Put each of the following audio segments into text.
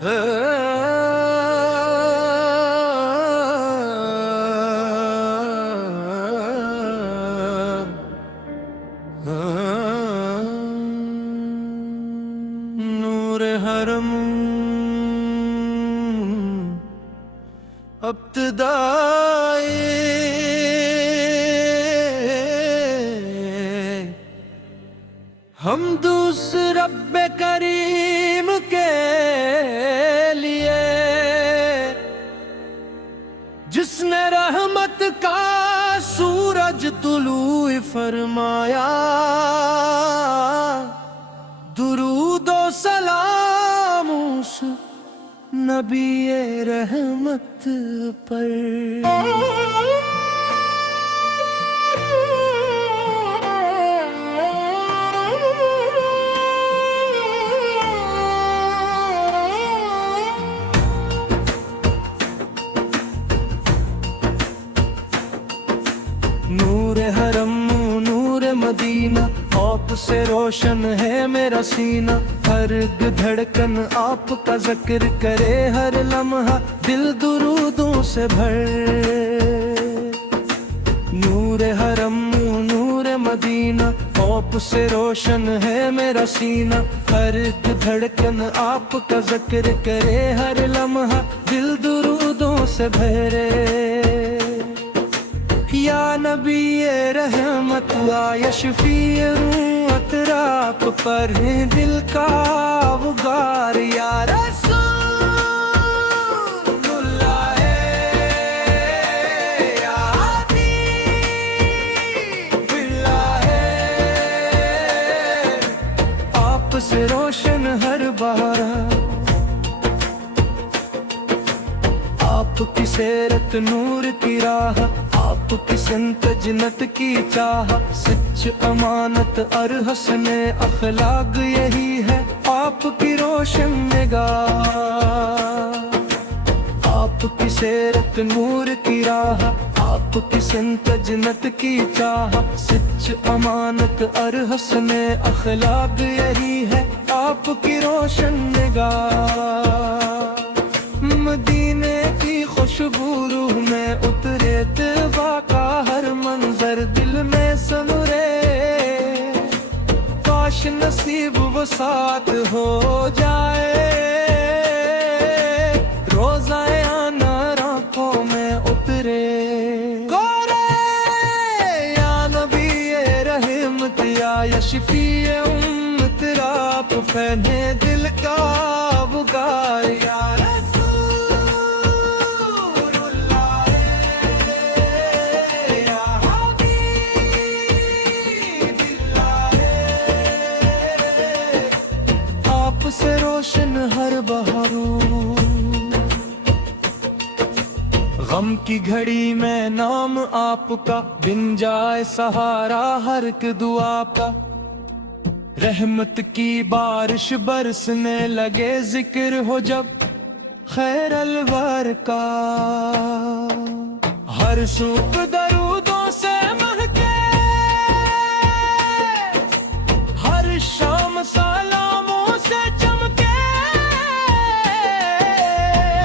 नूर हरम अब्तदाए हम दूसरे रब्बे करीम के लिए, जिसने रहमत का सूरज तुलू फरमाया। दुरूदो सलाम उस नबी रहमत पर। नूर हरम नूर मदीना, आप से रोशन है मेरा सीना। हर धड़कन आपका जिक्र करे, हर लम्हा दिल दुरूदों से भर। नूर हरम नूर मदीना, आप से रोशन है मेरा सीना। हर धड़कन आपका जिक्र करे, हर लम्हा दिल दुरूदों से भरे। या नबी ये रहमत या शफीए अतराप पर है दिल का उगार। या रसूलुल्लाह या हबीबुल्लाह, आप से रोशन हर बहार। आपकी सीरत नूर की राह, आपकी संत जन्नत की चाह। सच अमानत और हसने अखलाक यही है आपकी रोशन निगाह। आपकी सीरत नूर की राह, आपकी संत जन्नत की चाह। सच अमानत और हसने अखलाक यही है आपकी रोशन निगाह। मदीने की खुशबू रूह में उतरे, तबा का हर मंजर दिल में सनुरे। काश नसीब वो साथ हो जाए, रोज़ाए आना आँखों में उतरे। या नबी ये रहमत या शफीए उम्मत, आप पहने दिल का बुगार। या से रोशन हर बहारों। गम की घड़ी में नाम आपका, बिन जाए सहारा हर एक दुआ का। रहमत की बारिश बरसने लगे, जिक्र हो जब खैर अलवर का। हर सूख दरूदों से महके, हर शाम सलामों से चमके।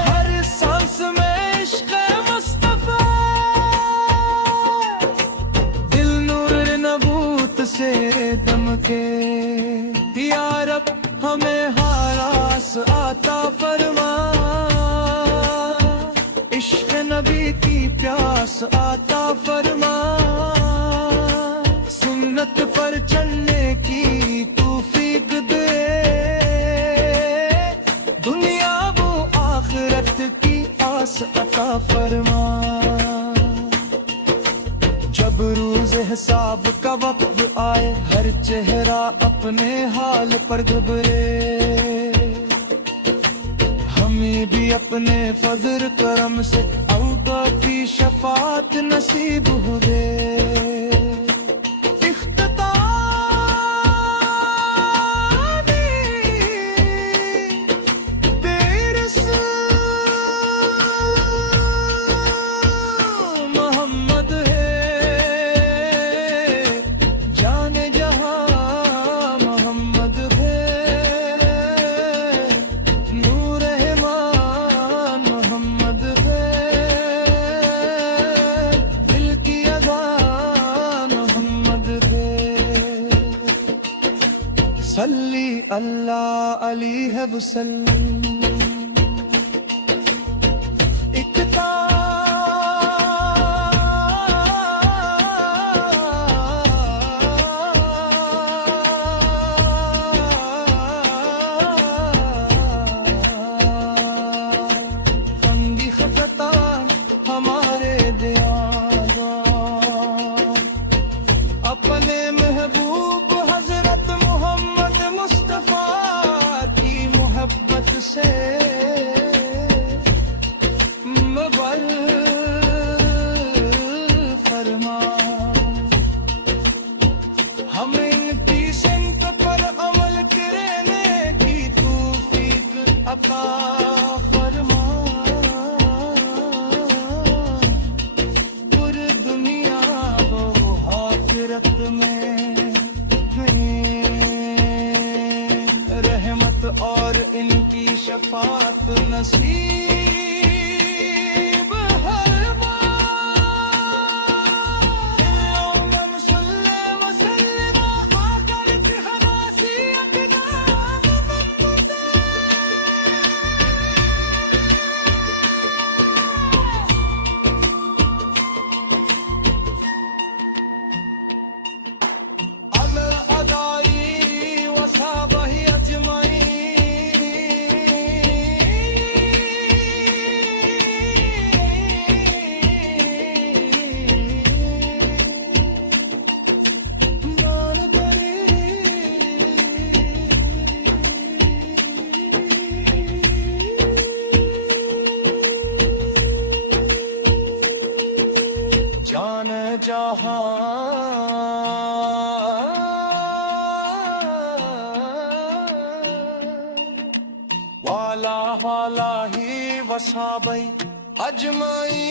हर सांस में इश्क़ मुस्तफ़ा, दिल नूर नबूत से दमके। या रब हमें हारास आता फरमा, इश्क़ नबी की प्यास आता फरमा। सुन्नत पर चलने की तौफीक दे, दुनिया वो आखिरत की आस अता फरमा। जब रोज़ हिसाब का वक्त आए, हर चेहरा अपने हाल पर घबरे। हमें भी अपने फजल करम से अल्लाह की शफाअत नसीब हो दे। नूर है सल्ली अल्लाह अली है वसल्लम। इकता अंगी खफता हमारे दियागा अपने महबूब हजरत मोहम्मद मुस्तफा की मोहब्बत से मबर फरमा। हमें इनकी सिमत पर अमल करने की तौफीक अता फरमा। पूरी दुनिया हो आखिरत में रहमत और इनकी शफात नसीब हर बार। यौमन सल्ले व सल्लिम आकर के हनासी अक़दाम मोहम्मद। अमर अदाई वसाबही अजमाई मान करे जान जहां वाला वाला ही वसाबई अजमाई।